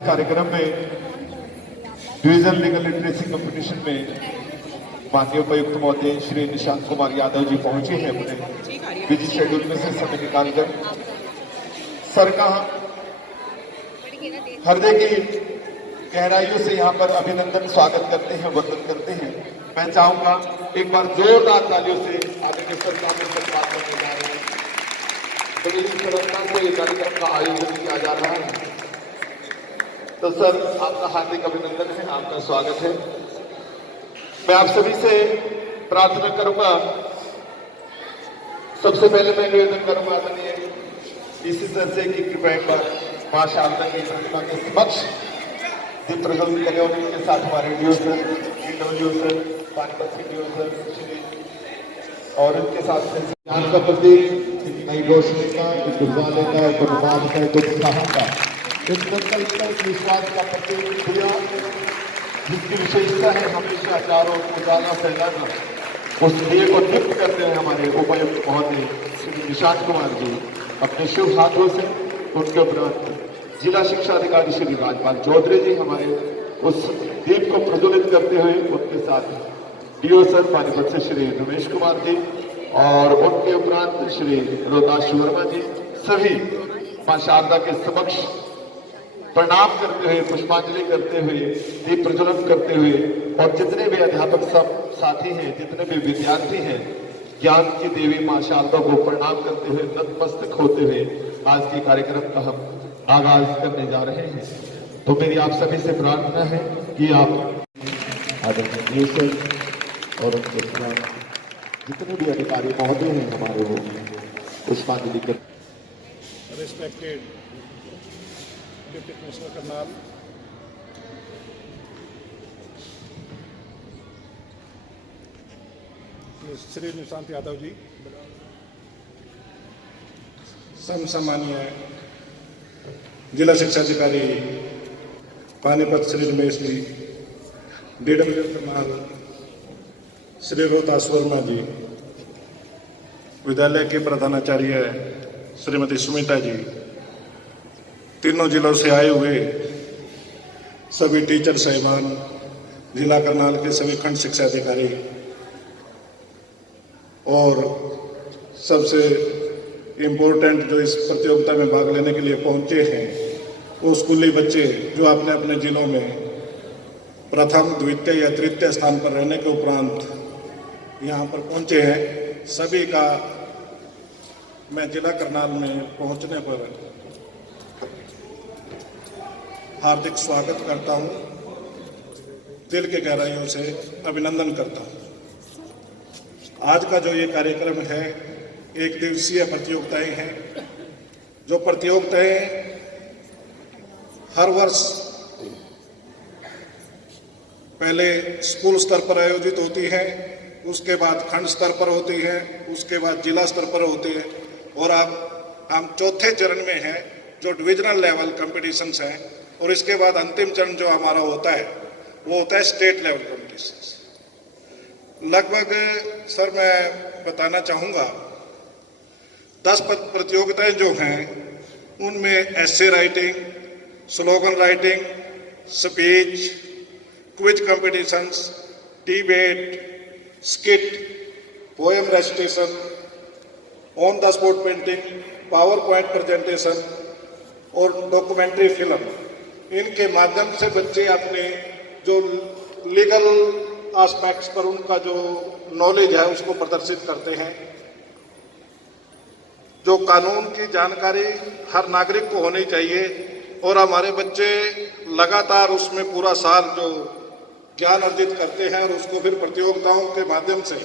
कार्यक्रम में division legal literacy competition में माननीय उपायुक्त महोदय श्री निशांत कुमार यादव जी पहुंचे हैं। अपने बिजी शेड्यूल में से समय निकालकर सर का हृदय की गहराइयों से यहाँ पर अभिनंदन स्वागत करते हैं, वंदन करते हैं। मैं चाहूंगा एक बार जोरदार तालियों से आगे के सरकार में बात करने जा रहे हैं। बड़ी सरलता से ये कार्यक्रम का आयोजन किया जा रहा है। तो सर आपका हार्दिक अभिनंदन है, आपका स्वागत है। मैं आप सभी से प्रार्थना करूंगा, सबसे पहले मैं निवेदन करूंगा आदरणीय डीसी सर से कि कृपया एक बार मां शारदा की प्रतिमा के समक्ष दीप प्रज्वलित करें और उनके साथ हमारे DO sir, DW sir, Panipat के डीओ सर और उनके साथ ज्ञान का प्रतीक, नई रोशनी का, एक उज्ज्वले का, एक उन्माद का, एक उत्साह का, एक संकल्प का, एक विश्वास का प्रतीक दिया, जिसकी विशेषता है हमेशा चारों उजाला फैलाना। उस दिए को दीप्त करते हैं हमारे उपायुक्त महोदय श्री निशांत कुमार जी अपने शुभ हाथों से। उनके उपरांत जिला शिक्षा अधिकारी श्री राजपाल चौधरी जी हमारे उस दीप को प्रज्वलित करते हुए, उनके साथ डीओ सर पानीपत से श्री रमेश कुमार जी और उनके उपरांत श्री रोहताश वर्मा जी सभी मां शारदा के समक्ष प्रणाम करते हुए, पुष्पांजलि करते हुए, दीप प्रज्वलन करते हुए और जितने भी अध्यापक सब साथी हैं, जितने भी विद्यार्थी हैं, ज्ञान की देवी मां शारदा को प्रणाम करते हुए, नतमस्तक होते हुए आज के कार्यक्रम का हम आगाज करने जा रहे हैं। तो मेरी आप सभी से प्रार्थना है कि आप आदरणीय सर और उनके साथ जितने भी अधिकारी महोदय हैं हमारे वो पुष्पांजलि कर। Respected Deputy Commissioner Karnal, Shri Nishant Yadav ji, सम्मानीय जिला शिक्षा अधिकारी पानीपत श्री रमेश जी, डीडब्ल्यू कर्नाल श्री रोहताश वर्मा जी, विद्यालय के प्रधानाचार्य श्रीमती सुमिता जी, तीनों जिलों से आए हुए सभी टीचर साहिबान, जिला करनाल के सभी खंड शिक्षा अधिकारी और सबसे इम्पोर्टेंट जो इस प्रतियोगिता में भाग लेने के लिए पहुंचे हैं वो स्कूली बच्चे जो अपने अपने जिलों में प्रथम, द्वितीय या तृतीय स्थान पर रहने के उपरांत यहाँ पर पहुंचे हैं। सभी का मैं जिला करनाल में पहुंचने पर हार्दिक स्वागत करता हूं, दिल के गहराइयों से अभिनंदन करता हूं। आज का जो ये कार्यक्रम है, एक दिवसीय प्रतियोगिताएं हैं। जो प्रतियोगिताएं हर वर्ष पहले स्कूल स्तर पर आयोजित होती हैं, उसके बाद खंड स्तर पर होती है, उसके बाद जिला स्तर पर होती है और अब हम चौथे चरण में हैं जो डिविजनल लेवल कॉम्पिटिशन्स हैं और इसके बाद अंतिम चरण जो हमारा होता है वो होता है स्टेट लेवल कॉम्पिटिशन्स। लगभग सर मैं बताना चाहूँगा 10 प्रतियोगिताएं जो हैं उनमें essay writing, slogan writing, speech, quiz competitions, debate, skit, poem recitation, on the spot painting, power point presentation और डॉक्यूमेंट्री फिल्म, इनके माध्यम से बच्चे अपने जो लीगल एस्पेक्ट्स पर उनका जो नॉलेज है उसको प्रदर्शित करते हैं। जो कानून की जानकारी हर नागरिक को होनी चाहिए और हमारे बच्चे लगातार उसमें पूरा साल जो ज्ञान अर्जित करते हैं और उसको फिर प्रतियोगिताओं के माध्यम से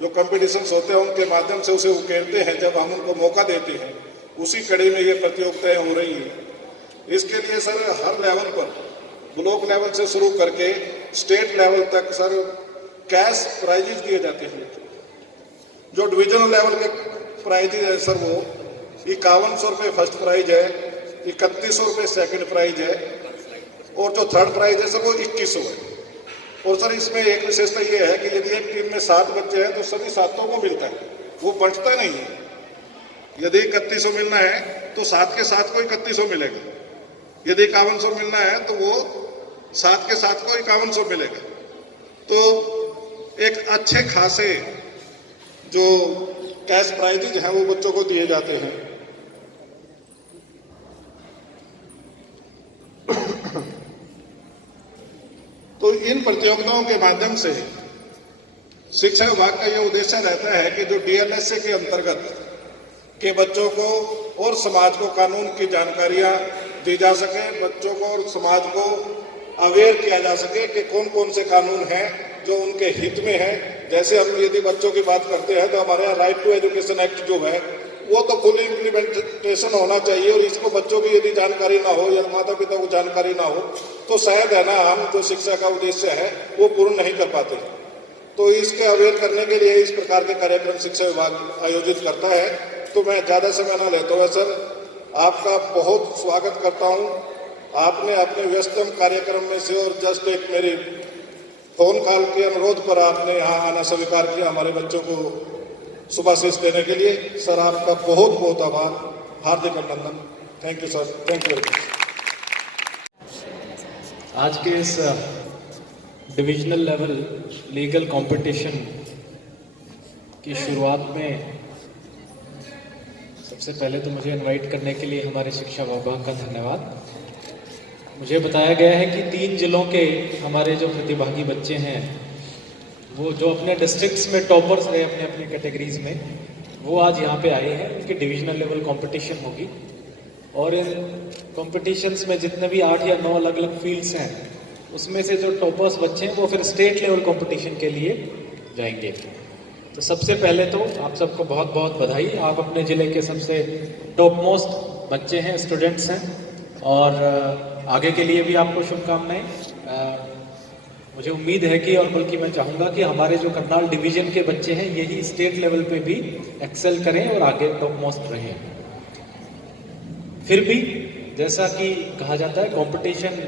जो कॉम्पिटिशन्स होते हैं उनके माध्यम से उसे उकेरते हैं। जब हम उनको मौका देते हैं, उसी कड़ी में ये प्रतियोगिताएं हो रही हैं। इसके लिए सर हर लेवल पर, ब्लॉक लेवल से शुरू करके स्टेट लेवल तक सर कैश प्राइजेस दिए जाते हैं। जो डिविजनल लेवल के प्राइजेज है सर वो 5100 रुपये फर्स्ट प्राइज है, 3100 रुपये सेकेंड प्राइज है और जो थर्ड प्राइज है सर वो 2100 है। और सर इसमें एक विशेषता ये है कि यदि एक टीम में 7 बच्चे हैं तो सभी 7 को मिलता है, वो बंटता नहीं है। यदि 3100 मिलना है तो 7 के 7 को 3100 मिलेगा। यदि 5100 मिलना है तो वो 7 के 7 को 5100 मिलेगा। तो एक अच्छे खासे जो कैश प्राइजेज हैं वो बच्चों को दिए जाते हैं। तो इन प्रतियोगिताओं के माध्यम से शिक्षा विभाग का यह उद्देश्य रहता है कि जो डीएलएसए के अंतर्गत के बच्चों को और समाज को कानून की जानकारियां दी जा सके, बच्चों को और समाज को अवेयर किया जा सके कि कौन कौन से कानून हैं जो उनके हित में है। जैसे हम यदि बच्चों की बात करते हैं तो हमारे यहाँ राइट टू एजुकेशन एक्ट जो है वो तो फुल इम्प्लीमेंटेशन होना चाहिए, और इसको बच्चों की यदि जानकारी ना हो या माता पिता को जानकारी ना हो तो शायद है ना हम जो शिक्षा का उद्देश्य है वो पूर्ण नहीं कर पाते। तो इसके अवेयर करने के लिए इस प्रकार के कार्यक्रम शिक्षा विभाग आयोजित करता है। तो मैं ज़्यादा समय ना लेता हुआ सर आपका बहुत स्वागत करता हूँ। आपने अपने व्यस्तम कार्यक्रम में से और जस्ट एक मेरी फोन कॉल के अनुरोध पर आपने यहाँ आना स्वीकार किया हमारे बच्चों को शुभाशीष देने के लिए। सर आपका बहुत बहुत आभार, हार्दिक अभिनंदन। Thank you sir, thank you very much. आज के इस डिविजनल लेवल लीगल कंपटीशन की शुरुआत में सबसे पहले तो मुझे इनवाइट करने के लिए हमारे शिक्षा विभाग का धन्यवाद। मुझे बताया गया है कि 3 जिलों के हमारे जो प्रतिभागी बच्चे हैं वो जो अपने डिस्ट्रिक्ट्स में टॉपर्स रहे अपने अपने कैटेगरीज में, वो आज यहाँ पे आए हैं। उनकी डिविजनल लेवल कंपटीशन होगी और इन कॉम्पिटिशन्स में जितने भी 8 या 9 अलग अलग फील्ड्स हैं उसमें से जो टॉपर्स बच्चे हैं वो फिर स्टेट लेवल कंपटीशन के लिए जाएंगे। तो सबसे पहले तो आप सबको बहुत बहुत बधाई। आप अपने ज़िले के सबसे टॉप मोस्ट बच्चे हैं, स्टूडेंट्स हैं, और आगे के लिए भी आपको शुभकामनाएं। मुझे उम्मीद है कि, और बल्कि मैं चाहूँगा कि हमारे जो करनाल डिवीज़न के बच्चे हैं यही स्टेट लेवल पे भी एक्सेल करें और आगे टॉप मोस्ट रहें। फिर भी जैसा कि कहा जाता है कंपटीशन,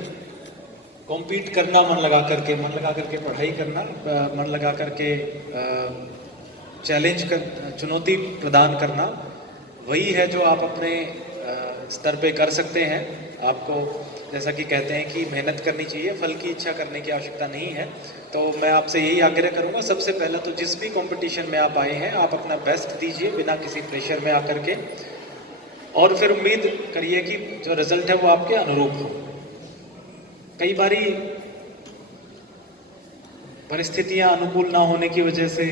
कॉम्पीट करना मन लगा करके पढ़ाई करना, मन लगा करके चैलेंज कर, चुनौती प्रदान करना, वही है जो आप अपने स्तर पे कर सकते हैं। आपको जैसा कि कहते हैं कि मेहनत करनी चाहिए, फल की इच्छा करने की आवश्यकता नहीं है। तो मैं आपसे यही आग्रह करूंगा, सबसे पहले तो जिस भी कंपटीशन में आप आए हैं आप अपना बेस्ट दीजिए बिना किसी प्रेशर में आकर के, और फिर उम्मीद करिए कि जो रिजल्ट है वो आपके अनुरूप हो। कई बारी परिस्थितियां अनुकूल ना होने की वजह से,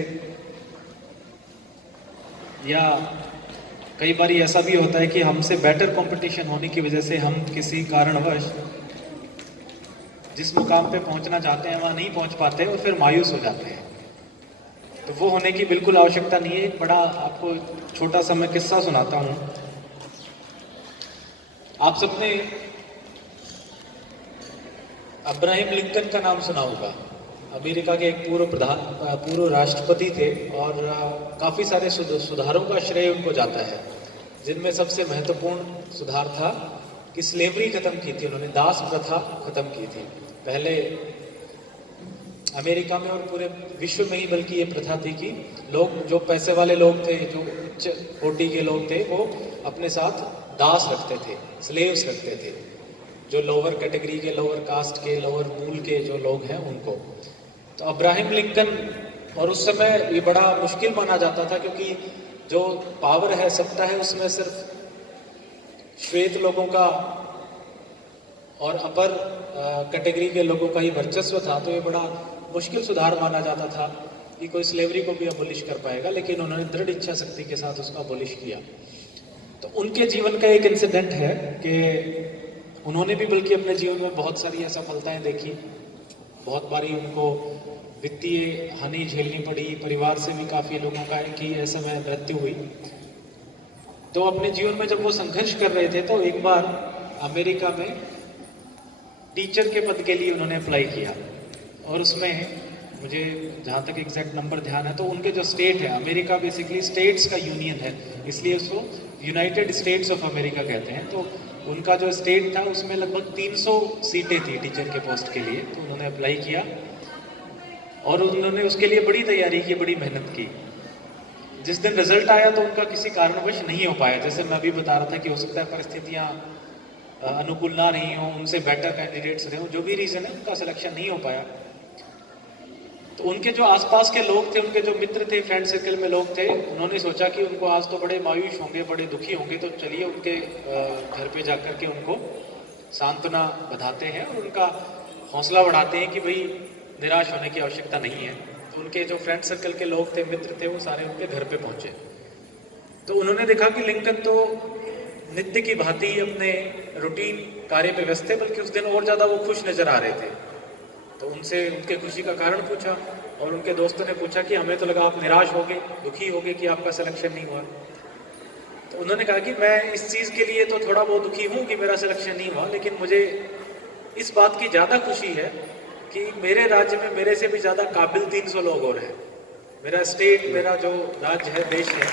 या कई बारी ऐसा भी होता है कि हमसे बेटर कंपटीशन होने की वजह से हम किसी कारणवश जिस मुकाम पे पहुंचना चाहते हैं वहां नहीं पहुंच पाते और फिर मायूस हो जाते हैं। तो वो होने की बिल्कुल आवश्यकता नहीं है। एक बड़ा आपको छोटा सा मैं किस्सा सुनाता हूं। आप सबने अब्राहम लिंकन का नाम सुना होगा। अमेरिका के एक पूर्व राष्ट्रपति थे और काफ़ी सारे सुधारों का श्रेय उनको जाता है, जिनमें सबसे महत्वपूर्ण सुधार था कि स्लेवरी खत्म की थी उन्होंने, दास प्रथा खत्म की थी। पहले अमेरिका में और पूरे विश्व में ही बल्कि ये प्रथा थी कि लोग, जो पैसे वाले लोग थे, जो उच्च कोटि के लोग थे, वो अपने साथ दास रखते थे, स्लेव्स रखते थे। जो लोअर कैटेगरी के, लोअर कास्ट के, लोअर मूल के जो लोग हैं उनको। तो अब्राहम लिंकन, और उस समय ये बड़ा मुश्किल माना जाता था क्योंकि जो पावर है, सत्ता है, उसमें सिर्फ श्वेत लोगों का और अपर कैटेगरी के लोगों का ही वर्चस्व था। तो ये बड़ा मुश्किल सुधार माना जाता था कि कोई स्लेवरी को भी अबोलिश कर पाएगा, लेकिन उन्होंने दृढ़ इच्छा शक्ति के साथ उसका अबोलिश किया। तो उनके जीवन का एक इंसिडेंट है कि उन्होंने भी बल्कि अपने जीवन में बहुत सारी असफलताएं देखी, बहुत बारी उनको वित्तीय हानि झेलनी पड़ी, परिवार से भी काफ़ी लोगों का है कि ऐसे में मृत्यु हुई। तो अपने जीवन में जब वो संघर्ष कर रहे थे तो एक बार अमेरिका में टीचर के पद के लिए उन्होंने अप्लाई किया, और उसमें मुझे जहाँ तक एग्जैक्ट नंबर ध्यान है तो उनके जो स्टेट है, अमेरिका बेसिकली स्टेट्स का यूनियन है, इसलिए उसको यूनाइटेड स्टेट्स ऑफ अमेरिका कहते हैं। तो उनका जो स्टेट था उसमें लगभग 300 सीटें थी टीचर के पोस्ट के लिए। तो उन्होंने अप्लाई किया और उन्होंने उसके लिए बड़ी तैयारी की, बड़ी मेहनत की। जिस दिन रिजल्ट आया तो उनका किसी कारणवश नहीं हो पाया। जैसे मैं अभी बता रहा था कि हो सकता है परिस्थितियाँ अनुकूल ना रही हो, उनसे बेटर कैंडिडेट्स रहे हो, जो भी रीज़न है उनका सिलेक्शन नहीं हो पाया। तो उनके जो आसपास के लोग थे, उनके जो मित्र थे, फ्रेंड सर्कल में लोग थे, उन्होंने सोचा कि उनको आज तो बड़े मायूस होंगे, बड़े दुखी होंगे, तो चलिए उनके घर पे जा कर के उनको सांत्वना बधाते हैं और उनका हौसला बढ़ाते हैं कि भाई निराश होने की आवश्यकता नहीं है। तो उनके जो फ्रेंड सर्कल के लोग थे, मित्र थे, वो सारे उनके घर पे पहुंचे। तो उन्होंने देखा कि लिंकन तो नित्य की भांति अपने रूटीन कार्य पे व्यस्त थे, बल्कि उस दिन और ज़्यादा वो खुश नजर आ रहे थे। तो उनसे उनके खुशी का कारण पूछा और उनके दोस्तों ने पूछा कि हमें तो लगा आप निराश हो गए, दुखी हो गए कि आपका सिलेक्शन नहीं हुआ। तो उन्होंने कहा कि मैं इस चीज़ के लिए तो थोड़ा बहुत दुखी हूँ कि मेरा सिलेक्शन नहीं हुआ, लेकिन मुझे इस बात की ज़्यादा खुशी है कि मेरे राज्य में मेरे से भी ज़्यादा काबिल 300 लोग और हैं। मेरा स्टेट, मेरा जो राज्य है, देश है,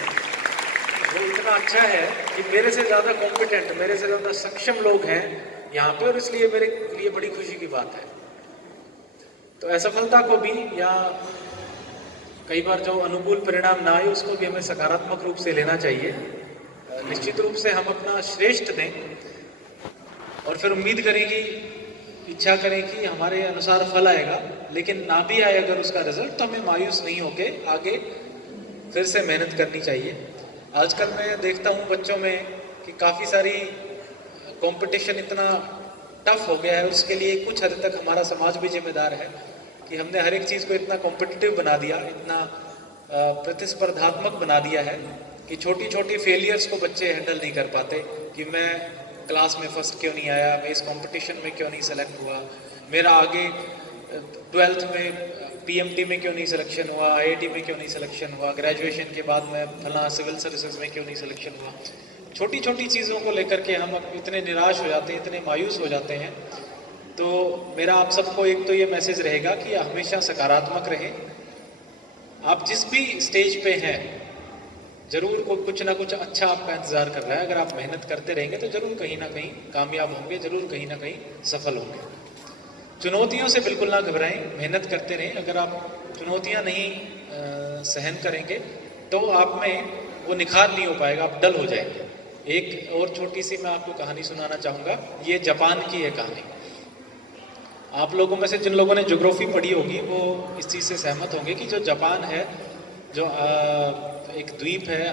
वो इतना अच्छा है कि मेरे से ज़्यादा कॉम्पिटेंट, मेरे से ज़्यादा सक्षम लोग हैं यहाँ पे, और इसलिए मेरे लिए बड़ी खुशी की बात है। तो असफलता को भी, या कई बार जो अनुकूल परिणाम ना आए, उसको भी हमें सकारात्मक रूप से लेना चाहिए। निश्चित रूप से हम अपना श्रेष्ठ दें और फिर उम्मीद करेंगे, इच्छा करें कि हमारे अनुसार फल आएगा। लेकिन ना भी आए अगर उसका रिजल्ट, तो हमें मायूस नहीं होके आगे फिर से मेहनत करनी चाहिए। आजकल मैं देखता हूँ बच्चों में कि काफ़ी सारी कंपटीशन इतना टफ हो गया है, उसके लिए कुछ हद तक हमारा समाज भी जिम्मेदार है कि हमने हर एक चीज़ को इतना कॉम्पिटिटिव बना दिया, इतना प्रतिस्पर्धात्मक बना दिया है कि छोटी छोटी फेलियर्स को बच्चे हैंडल नहीं कर पाते कि मैं क्लास में फर्स्ट क्यों नहीं आया, मैं इस कंपटीशन में क्यों नहीं सेलेक्ट हुआ, मेरा आगे 12th में पीएमटी में क्यों नहीं सिलेक्शन हुआ, आईआईटी में क्यों नहीं सिलेक्शन हुआ, ग्रेजुएशन के बाद में फला सिविल सर्विसेज में क्यों नहीं सिलेक्शन हुआ। छोटी छोटी चीज़ों को लेकर के हम इतने निराश हो जाते हैं, इतने मायूस हो जाते हैं। तो मेरा आप सबको एक तो ये मैसेज रहेगा कि हमेशा सकारात्मक रहें। आप जिस भी स्टेज पे हैं, जरूर कुछ ना कुछ अच्छा आपका इंतजार कर रहा है। अगर आप मेहनत करते रहेंगे तो जरूर कहीं ना कहीं कामयाब होंगे, जरूर कहीं ना कहीं सफल होंगे। चुनौतियों से बिल्कुल ना घबराएं, मेहनत करते रहें। अगर आप चुनौतियां नहीं सहन करेंगे तो आप में वो निखार नहीं हो पाएगा, आप डल हो जाएंगे। एक और छोटी सी मैं आपको कहानी सुनाना चाहूँगा। ये जापान की है कहानी। आप लोगों में से जिन लोगों ने ज्योग्राफी पढ़ी होगी वो इस चीज़ से सहमत होंगे कि जो जापान है, जो एक द्वीप है,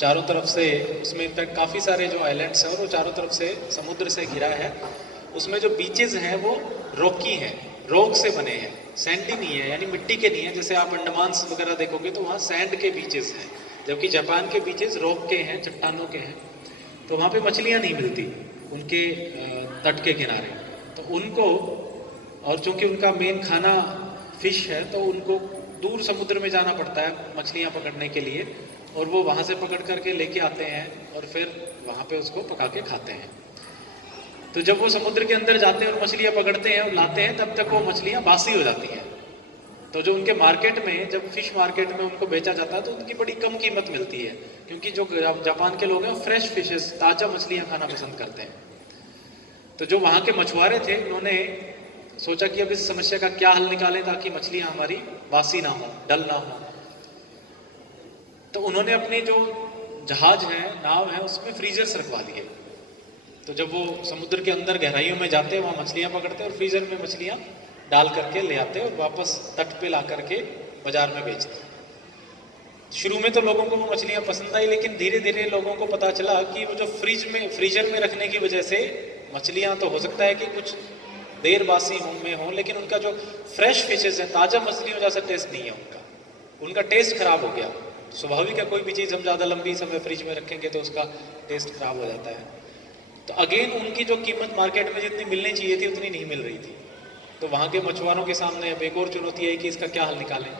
चारों तरफ से उसमें इनफैक्ट काफ़ी सारे जो आइलैंड्स हैं और वो चारों तरफ से समुद्र से घिरा है। उसमें जो बीचेस हैं वो रॉकी हैं, रॉक से बने हैं, सैंडी नहीं है, यानी मिट्टी के नहीं है। जैसे आप अंडमान वगैरह देखोगे तो वहाँ सैंड के बीचेस हैं, जबकि जापान के बीचेस रॉक के हैं, चट्टानों के हैं। तो वहाँ पे मछलियाँ नहीं मिलती उनके तट के किनारे। तो उनको, और चूंकि उनका मेन खाना फिश है, तो उनको दूर समुद्र में जाना पड़ता है मछलियाँ पकड़ने के लिए, और वो वहाँ से पकड़ करके लेके आते हैं और फिर वहाँ पे उसको पका के खाते हैं। तो जब वो समुद्र के अंदर जाते हैं और मछलियाँ पकड़ते हैं और लाते हैं, तब तक वो मछलियाँ बासी हो जाती हैं। तो जो उनके मार्केट में, जब फिश मार्केट में उनको बेचा जाता है तो उनकी बड़ी कम कीमत मिलती है, क्योंकि जो जापान के लोग हैं वो फ्रेश फिशेस, ताज़ा मछलियाँ खाना पसंद करते हैं। तो जो वहाँ के मछुआरे थे, उन्होंने सोचा कि अब इस समस्या का क्या हल निकालें ताकि मछलियाँ हमारी बासी ना हो, डल ना हो। तो उन्होंने अपनी जो जहाज है, नाव है, उसमें फ्रीजर्स रखवा दिए। तो जब वो समुद्र के अंदर गहराइयों में जाते हैं, वहाँ मछलियाँ पकड़ते हैं और फ्रीजर में मछलियाँ डाल करके ले आते हैं और वापस तट पे ला करके बाजार में बेचते हैं। शुरू में तो लोगों को वो मछलियाँ पसंद आई, लेकिन धीरे धीरे लोगों को पता चला कि वो जो फ्रीजर में रखने की वजह से मछलियाँ तो हो सकता है कि कुछ देर बासी में हो, लेकिन उनका जो फ्रेश फिशेज है, ताज़ा मछलियों जैसा टेस्ट नहीं है उनका टेस्ट खराब हो गया। स्वाभाविक है, कोई भी चीज़ हम ज़्यादा लंबी समय फ्रिज में रखेंगे तो उसका टेस्ट खराब हो जाता है। तो अगेन उनकी जो कीमत मार्केट में जितनी मिलनी चाहिए थी उतनी नहीं मिल रही थी। तो वहाँ के मछुआरों के सामने अब एक और चुनौती है कि इसका क्या हल निकालें,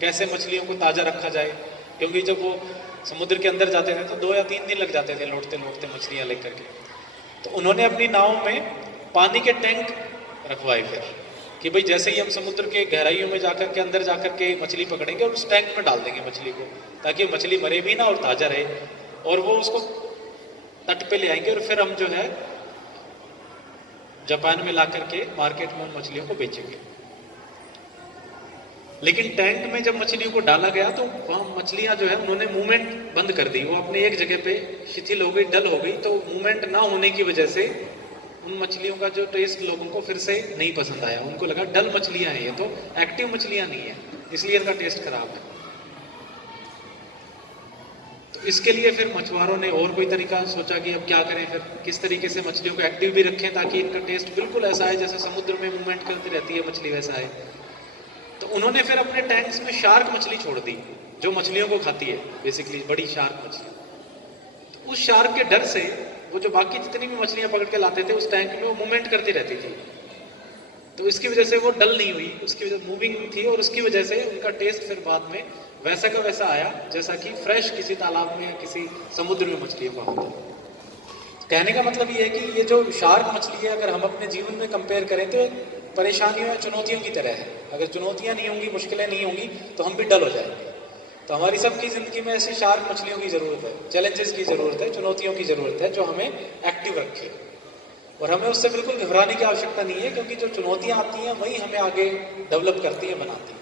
कैसे मछलियों को ताज़ा रखा जाए। क्योंकि जब वो समुद्र के अंदर जाते थे तो 2 या 3 दिन लग जाते थे लौटते लौटते मछलियाँ लेकर के। तो उन्होंने अपनी नाव में पानी के टैंक रखवाए फिर, कि भाई जैसे ही हम समुद्र के गहराइयों में जाकर के अंदर जाकर के मछली पकड़ेंगे और उस टैंक में डाल देंगे मछली को, ताकि मछली मरे भी ना और ताज़ा रहे, और वो उसको तट पे ले आएंगे और फिर हम जो है जापान में ला करके मार्केट में उन मछलियों को बेचेंगे। लेकिन टैंक में जब मछलियों को डाला गया तो वहाँ मछलियाँ जो है उन्होंने मूवमेंट बंद कर दी। वो अपने एक जगह पे शिथिल हो गई, डल हो गई। तो मूवमेंट ना होने की वजह से उन मछलियों का जो टेस्ट लोगों को फिर से नहीं पसंद आया। उनको लगा डल मछलियां हैं ये, तो एक्टिव मछलियां नहीं है, इसलिए इनका टेस्ट खराब है। तो इसके लिए फिर मछुआरों ने और कोई तरीका सोचा कि अब क्या करें, फिर किस तरीके से मछलियों को एक्टिव भी रखें ताकि इनका टेस्ट बिल्कुल ऐसा है जैसे समुद्र में मूवमेंट करती रहती है मछली वैसा है। तो उन्होंने फिर अपने टैंक्स में शार्क मछली छोड़ दी जो मछलियों को खाती है, बेसिकली बड़ी शार्क मछली। तो उस शार्क के डर से वो जो बाकी जितनी भी मछलियां पकड़ के लाते थे उस टैंक में वो मूवमेंट करती रहती थी, तो इसकी वजह से वो डल नहीं हुई, उसकी वजह मूविंग थी और उसकी वजह से उनका टेस्ट फिर बाद में वैसा का वैसा आया जैसा कि फ्रेश किसी तालाब में या किसी समुद्र में मछलियों का होता है। कहने का मतलब ये है कि ये जो शार्क मछली है अगर हम अपने जीवन में कंपेयर करें तो परेशानियों या चुनौतियों की तरह है। अगर चुनौतियां नहीं होंगी, मुश्किलें नहीं होंगी तो हम भी डल हो जाएंगे। तो हमारी सबकी जिंदगी में ऐसी शार्क मछलियों की जरूरत है, चैलेंजेस की जरूरत है, चुनौतियों की जरूरत है जो हमें एक्टिव रखे। और हमें उससे बिल्कुल घबराने की आवश्यकता नहीं है, क्योंकि जो चुनौतियां आती हैं वही हमें आगे डेवलप करती हैं, बनाती हैं।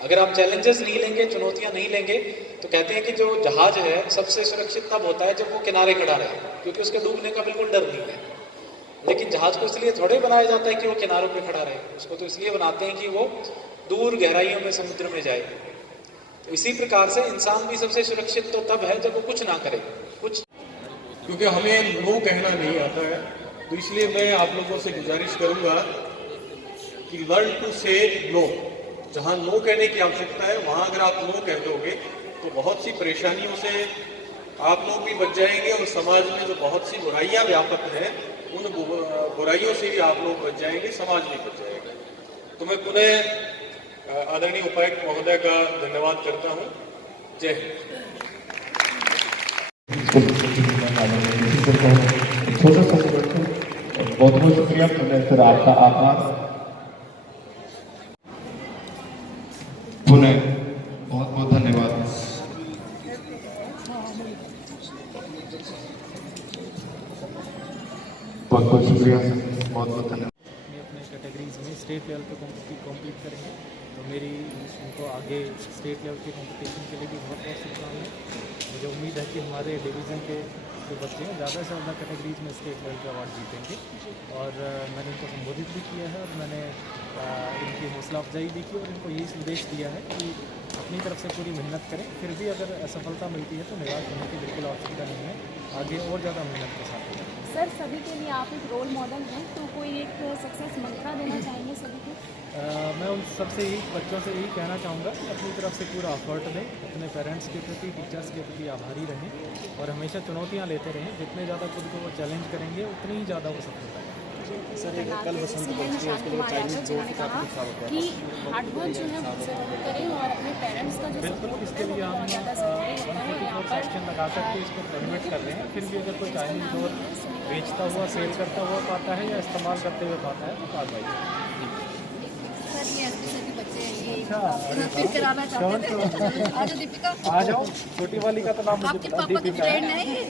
अगर आप चैलेंजेस नहीं लेंगे, चुनौतियां नहीं लेंगे, तो कहते हैं कि जो जहाज है सबसे सुरक्षित तब होता है जब वो किनारे खड़ा रहे, क्योंकि उसके डूबने का बिल्कुल डर नहीं है। लेकिन जहाज को इसलिए थोड़े बनाया जाता है कि वो किनारों पे खड़ा रहे, उसको तो इसलिए बनाते हैं कि वो दूर गहराइयों में समुद्र में जाए। तो इसी प्रकार से इंसान भी सबसे सुरक्षित तो तब है जब वो कुछ ना करे, कुछ। क्योंकि हमें नो कहना नहीं आता है, तो इसलिए मैं आप लोगों से गुजारिश करूंगा कि लर्न टू से नो। जहां नो कहने की आवश्यकता है वहां अगर आप नो कह दोगे तो बहुत सी परेशानियों से आप लोग भी बच जाएंगे और समाज में जो बहुत सी बुराइयां व्यापक हैं उन बुराइयों से भी आप लोग बच जाएंगे, समाज भी बच जाएगा। तो मैं पुनः आदरणीय उपायुक्त महोदय का धन्यवाद करता हूँ। जय हिंद। छोटा सा बहुत बहुत शुक्रिया सर, आपका आभार। पुनः बहुत बहुत धन्यवाद। बहुत बहुत शुक्रिया, बहुत बहुत धन्यवाद। अपने कैटेगरीज में स्टेट लेवल पे कॉम्पीट करेंगे, तो मेरी उनको आगे स्टेट लेवल के कंपटीशन के लिए भी बहुत बहुत शुभकामनाएं। मुझे उम्मीद है कि हमारे डिवीज़न के जो बच्चे हैं ज़्यादा से ज़्यादा कैटेगरीज में स्टेट लेवल के अवार्ड जीतेंगे। और मैंने इनको संबोधित भी किया है और मैंने इनकी हौसला अफजाई भी की और इनको यही संदेश दिया है कि अपनी तरफ से पूरी मेहनत करें, फिर भी अगर असफलता मिलती है तो निराश होने की बिल्कुल आवश्यकता नहीं है, आगे और ज़्यादा मेहनत के साथ करें। सर, सभी के लिए आप एक रोल मॉडल हैं, तो कोई एक सक्सेस मंत्रा देना चाहेंगे सभी को? मैं उन सबसे यही बच्चों से यही कहना चाहूँगा कि अपनी तरफ से पूरा एफर्ट दें, अपने पेरेंट्स के प्रति, टीचर्स के प्रति आभारी रहें और हमेशा चुनौतियाँ लेते रहें। जितने ज़्यादा खुद को वो चैलेंज करेंगे उतनी ही ज़्यादा वो सफल पाएंगे। सर, एक कल बसंत पंचमी है, उसके लिए चाइनीज दोस्त का कि हार्डवर्क जो है वो ज़रूर करें और अपने पेरेंट्स का जो बिल्कुल, इसके लिए हम 144 सेक्शन लगा करके इसको प्रोहिबिट कर रहे हैं। फिर भी अगर कोई चाइनीज डोर बेचता हुआ, सेल करता हुआ पाता है या इस्तेमाल करते हुए पाता है तो कार्रवाई। सर, ये एसपी के बच्चे हैं, ये फिर कराना चाहते थे। आ जाओ दीपिका, आ जाओ। छोटी वाली का तो नाम मुझे आपके पता, पापा की दीपिका फ्रेंड है। है ये।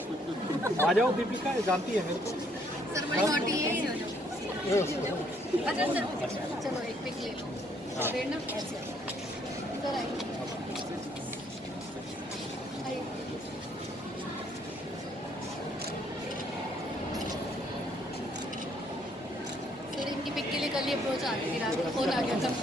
आ जाओ दीपिका, जानती है मेरे को। सर, बड़ी नोटी है ये। अच्छा सर, चलो एक पिक ले लो। प्रेरणा ऐसे इधर आइए। सर, इनकी पिक के लिए कल ही अप्रोच आ गई थी, रात को फोन आ गया था।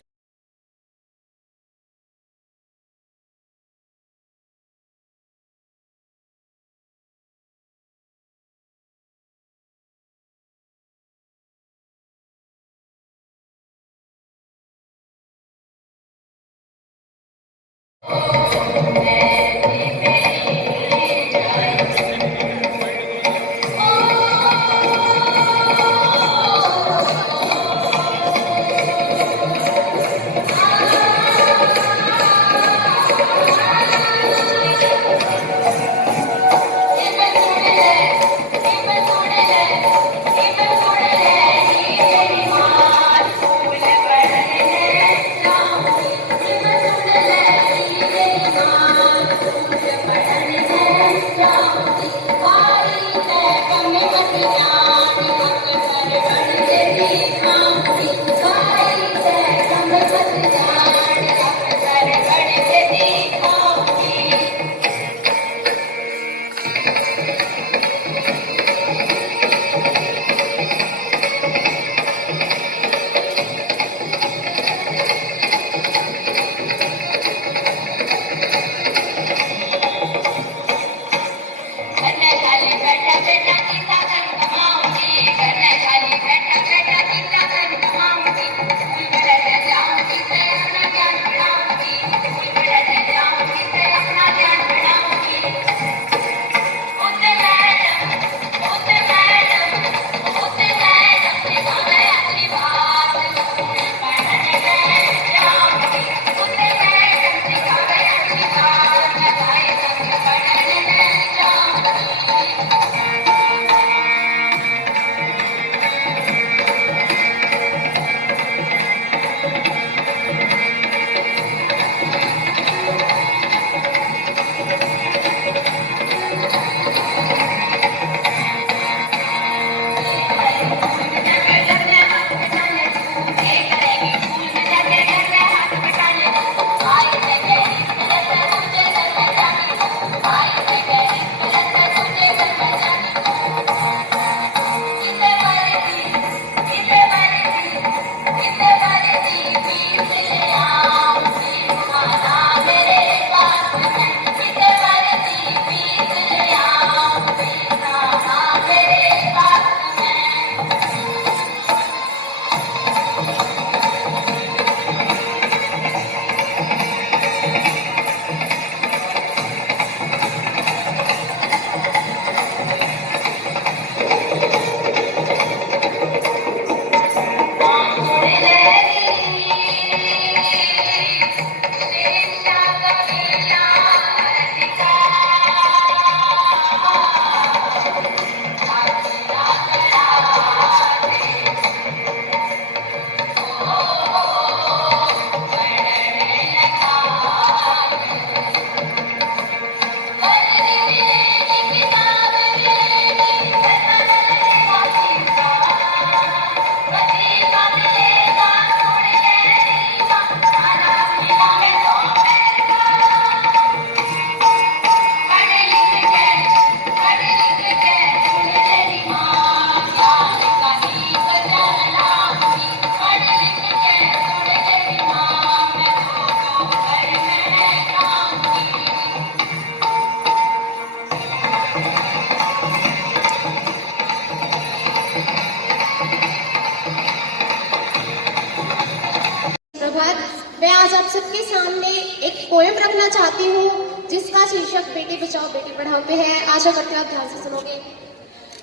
सबके सामने एक पोएम रखना चाहती हूँ जिसका शीर्षक बेटी बचाओ बेटी पढ़ाओ पे है। आशा करती हूँ आप ध्यान से सुनोगे।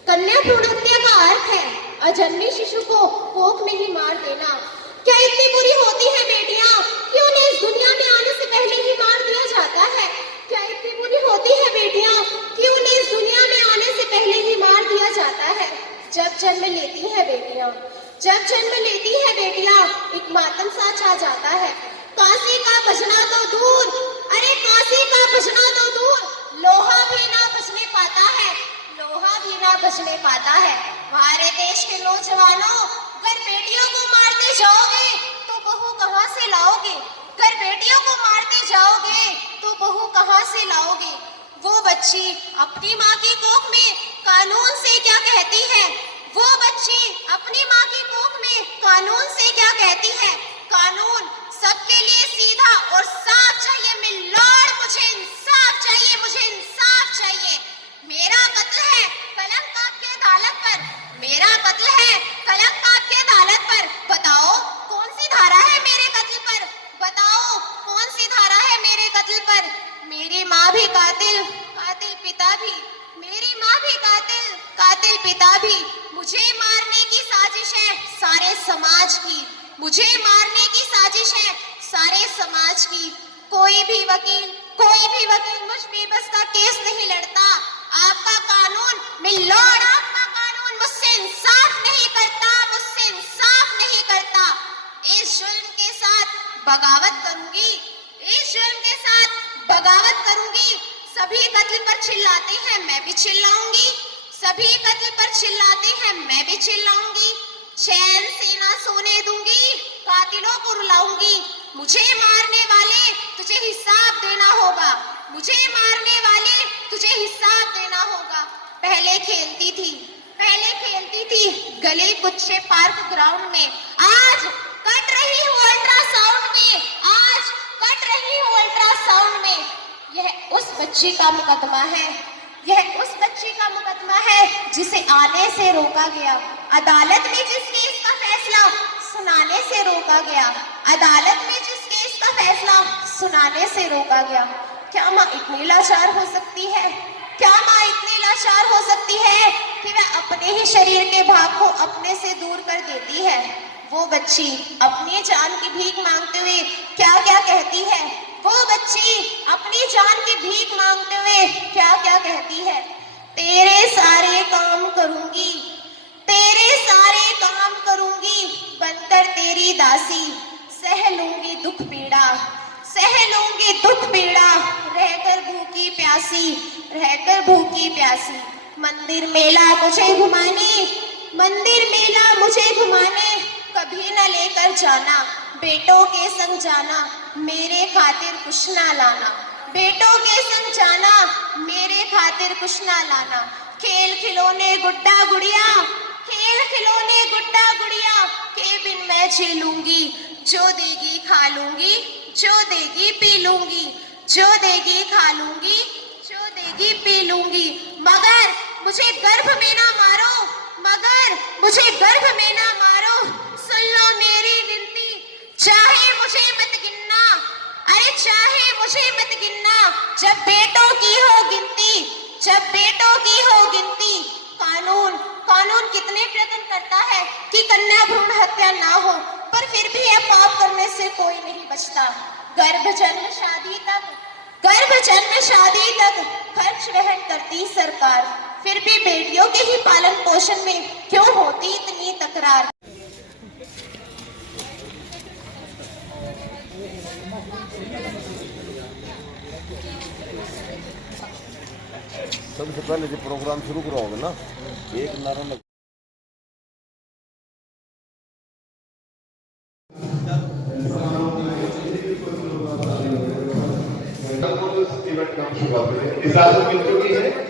कन्या भ्रूण हत्या का अर्थ है अजन्मी शिशु को कोख में ही मार देना। क्या इतनी बुरी होती है बेटियां कि उन्हें इस दुनिया में आने से पहले ही मार दिया जाता है? क्या इतनी बुरी होती है बेटियां कि उन्हें इस दुनिया में आने से पहले ही मार दिया जाता है? जब जन्म लेती है बेटियां, जब जन्म लेती है बेटियां, एक मातम सा छा जाता है। काशी का बजना तो दूर, अरे काशी का बजना तो दूर, लोहा भी ना बचने पाता है, लोहा भी ना बचने पाता है। हमारे देश के नौजवानों, अगर बेटियों को मारते जाओगे तो बहू कहां से लाओगे? अगर बेटियों को मारते जाओगे तो बहू कहां से लाओगे? वो बच्ची अपनी माँ की कोख में कानून से क्या कहती है? वो बच्ची अपनी माँ की कोख में कानून से क्या कहती है? कानून सबके लिए सीधा और साफ चाहिए मिल्लॉर्ड, मुझे इंसाफ चाहिए, मुझे इंसाफ चाहिए। मेरा कत्ल है कलंक आपकी अदालत पर, मेरा कत्ल है कलंक आपकी अदालत पर। बताओ कौन सी धारा है मेरे कत्ल पर? बताओ कौन सी धारा है मेरे कत्ल पर? मेरी माँ भी कातिल, कातिल पिता भी, मेरी माँ भी कातिल, कातिल पिता भी। मुझे मारने की साजिश है सारे समाज की, मुझे मारने की साजिश है सारे समाज की। कोई भी वकील मुझ बेबस का केस नहीं लड़ता। आपका कानून मिल्लॉर्ड, आपका कानून मुझसे इंसाफ नहीं करता, मुझसे इंसाफ नहीं करता। इस जुल्म के साथ बगावत करूंगी, इस जुल्म के साथ बगावत करूंगी। सभी कत्ल पर चिल्लाते हैं, मैं भी चिल्लाऊंगी, सभी कत्ल पर चिल्लाते हैं, मैं भी चिल्लाऊंगी। चैन से ना सोने दूंगी, कातिलों को रुलाऊंगी। मुझे मारने वाले तुझे हिसाब देना होगा, मुझे मारने वाले तुझे हिसाब देना होगा। पहले खेलती थी गली कुच्चे पार्क ग्राउंड में, आज कट रही हूँ अल्ट्रासाउंड में, आज कट रही हूँ अल्ट्रासाउंड में। यह उस बच्ची का मुकदमा है, यह उस बच्ची का मुकदमा है जिसे आने से रोका गया। अदालत में जिस केस का फैसला सुनाने से रोका गया, अदालत में जिस केस का फैसला सुनाने से रोका गया। क्या माँ इतनी लाचार हो सकती है? क्या माँ इतनी लाचार हो सकती है कि वह अपने ही शरीर के भाग को अपने से दूर कर देती है? वो बच्ची अपनी जान की भीख मांगते हुए क्या क्या कहती है? वो बच्ची अपनी जान की भीख मांगते हुए क्या क्या कहती है? तेरे सारे काम करूंगी, तेरे सारे काम करूंगी, बनकर तेरी दासी, सह लूंगी दुख पीड़ा, सह लूंगी दुख पीड़ा, रहकर भूखी प्यासी, रहकर भूखी प्यासी। मंदिर मेला मुझे घुमाने, मंदिर मेला मुझे घुमाने कभी न लेकर जाना, बेटों के संग जाना, मेरे खातिर कुछ ना लाना, बेटों के संग जाना, मेरे खातिर कुछ ना लाना। खेल खिलौने गुड्डा गुड़िया, खेल खिलौने गुड्डा गुड़िया के बिन मैं झेलूंगी, जो देगी खा लूंगी, जो देगी पी लूंगी, जो देगी खा लूंगी, जो देगी पी लूंगी। मगर मुझे गर्भ में ना मारो, मगर मुझे गर्भ में ना मारो, सुन लो मेरी विनती, चाहे मुझे मत गिनना, अरे चाहे मुझे मत गिनना। जब बेटों की हो गिनती, जब बेटों की हो गिनती। कानून कानून कितने प्रयत्न करता है कि कन्या भ्रूण हत्या ना हो, पर फिर भी यह पाप करने से कोई नहीं बचता। गर्भ जन्म शादी तक, गर्भ जन्म शादी तक खर्च वहन करती सरकार, फिर भी बेटियों के ही पालन पोषण में क्यों होती इतनी तकरार? सबसे पहले जो प्रोग्राम शुरू कराओगे ना, एक नारा लग इवेंट का शुरुआत करें। इजाजत मिल चुकी है।